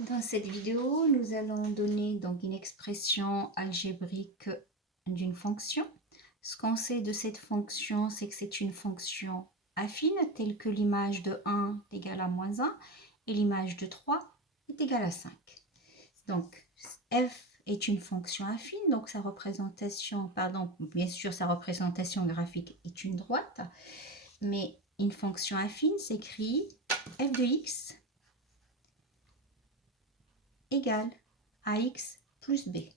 Dans cette vidéo, nous allons donner donc une expression algébrique d'une fonction. Ce qu'on sait de cette fonction, c'est que c'est une fonction affine, telle que l'image de 1 est égale à moins 1 et l'image de 3 est égale à 5. Donc, f est une fonction affine, donc sa représentation, bien sûr, sa représentation graphique est une droite, mais une fonction affine s'écrit f de x égale ax plus b.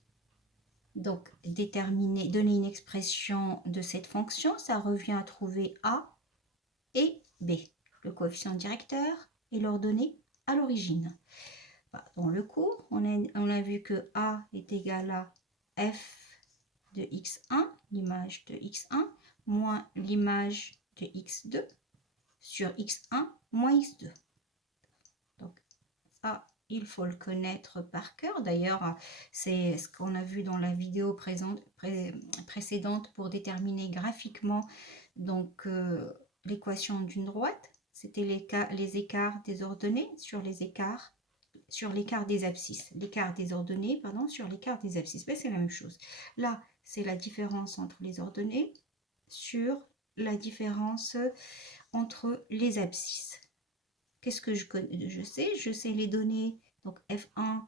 Donc, donner une expression de cette fonction, ça revient à trouver a et b, le coefficient directeur et l'ordonnée à l'origine. Dans le cours, on a vu que a est égal à f de x1, l'image de x1, moins l'image de x2 sur x1 moins x2. Donc, ça, il faut le connaître par cœur. D'ailleurs, c'est ce qu'on a vu dans la vidéo précédente pour déterminer graphiquement donc l'équation d'une droite. C'était les écarts des ordonnées sur l'écart des abscisses. L'écart des ordonnées, pardon, sur l'écart des abscisses. Ben, c'est la même chose. Là, c'est la différence entre les ordonnées sur la différence entre les abscisses. Qu'est-ce que je sais? Je sais les données. Donc f1,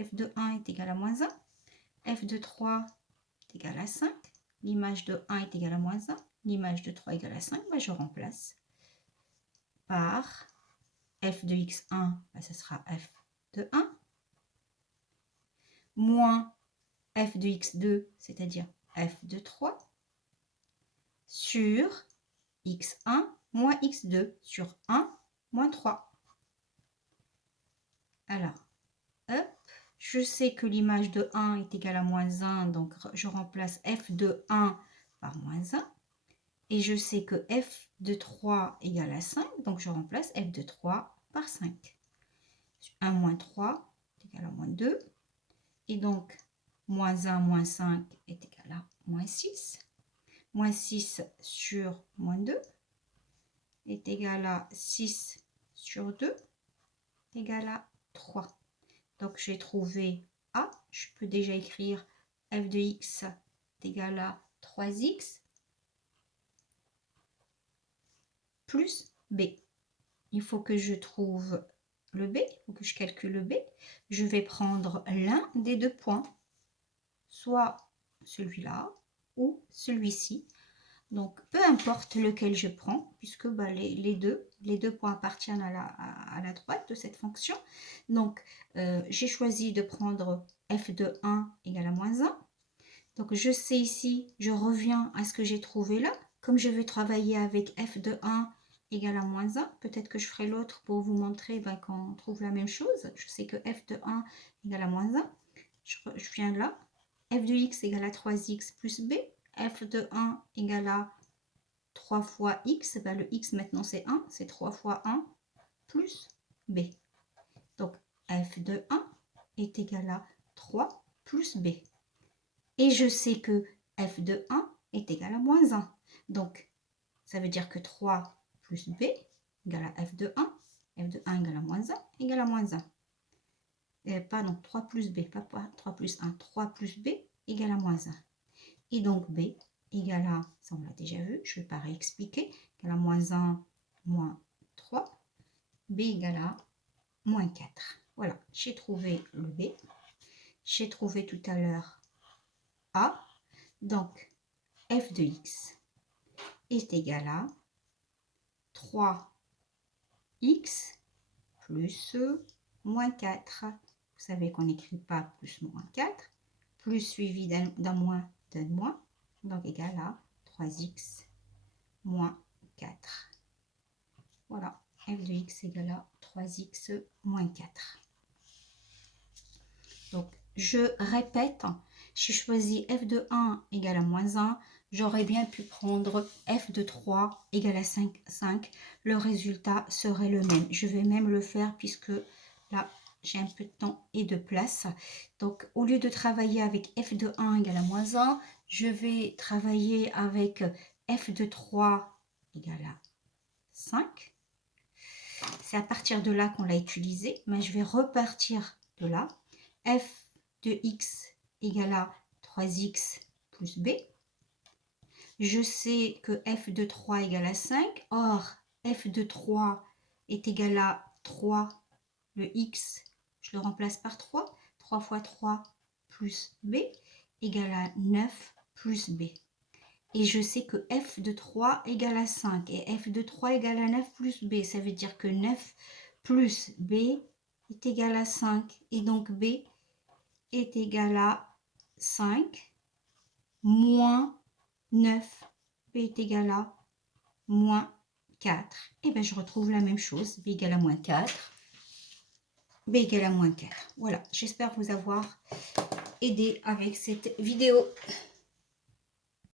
f de 1 est égal à moins 1. F de 3 est égal à 5. L'image de 1 est égale à moins 1. L'image de 3 est égale à 5. Ben, je remplace par f de x1, ben, ce sera f de 1. Moins f de x2, c'est-à-dire f de 3, sur x1 moins x2 sur 1 moins 3. Alors, hop, je sais que l'image de 1 est égale à moins 1, donc je remplace f de 1 par moins 1. Et je sais que f de 3 égale à 5, donc je remplace f de 3 par 5. 1 moins 3 est égal à moins 2. Et donc, moins 1 moins 5 est égal à moins 6. Moins 6 sur moins 2 est égal à 6 sur 2 égal à 3. Donc, j'ai trouvé A. Je peux déjà écrire f de x est égal à 3x plus b. Il faut que je trouve le b, il faut que je calcule le b. Je vais prendre l'un des deux points, soit celui-là ou celui-ci. Donc, peu importe lequel je prends, puisque les deux points appartiennent à la droite de cette fonction. Donc, j'ai choisi de prendre f de 1 égale à moins 1. Donc, je sais ici, je reviens à ce que j'ai trouvé là. Comme je vais travailler avec f de 1 égale à moins 1, peut-être que je ferai l'autre pour vous montrer qu'on trouve la même chose. Je sais que f de 1 égale à moins 1. Je viens là. f de x égale à 3x plus b. F de 1 égale à 3 fois x. Le x maintenant c'est 1. C'est 3 fois 1 plus b. Donc, f de 1 est égal à 3 plus b. Et je sais que f de 1 est égal à moins 1. Donc, ça veut dire que 3 plus b égale à f de 1. f de 1 égale à moins 1 égale à moins 1. Pardon, 3 plus b, pas 3 plus 1. 3 plus b égale à moins 1. Et donc, b égale à, ça on l'a déjà vu, je ne vais pas réexpliquer, égale à moins 1 moins 3. b égale à moins 4. Voilà, j'ai trouvé le b. J'ai trouvé tout à l'heure a. Donc, f de x est égal à 3x plus moins 4. Vous savez qu'on n'écrit pas plus moins 4. Plus suivi d'un moins, donc égal à 3x moins 4. Voilà, f de x égale à 3x moins 4. Donc, je répète, j'ai choisi f de 1 égale à moins 1. J'aurais bien pu prendre f de 3 égale à 5. Le résultat serait le même. Je vais même le faire puisque là, j'ai un peu de temps et de place. Donc, au lieu de travailler avec f de 1 égale à moins 1, je vais travailler avec f de 3 égale à 5. C'est à partir de là qu'on l'a utilisé, mais je vais repartir de là. F de x égale à 3x plus b. Je sais que f de 3 égale à 5. Or, f de 3 est égal à 3. Le x, je le remplace par 3. 3 fois 3 plus b égale à 9 plus b. Et je sais que f de 3 égale à 5. Et f de 3 égale à 9 plus b. Ça veut dire que 9 plus b est égal à 5. Et donc b est égal à 5 moins 9. B est égal à moins 4. Et bien je retrouve la même chose. B égale à moins 4. B égale à moins 4. Voilà, j'espère vous avoir aidé avec cette vidéo.